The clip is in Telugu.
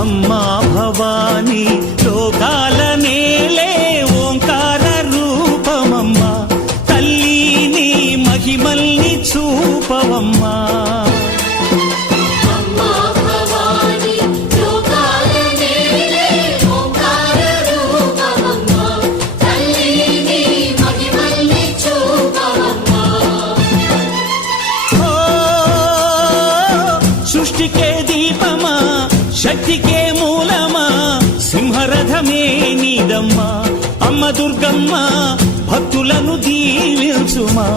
అమ్మా భవానీ లోకాల నేలే ఓంకార రూపమమ్మా తల్లి నీ మహిమల్ని చూపవమ్మా సృష్టికే దీపమా శక్తికే మూలమా సింహరథమే నీదమ్మా అమ్మ దుర్గమ్మ భక్తులను దీవించుమా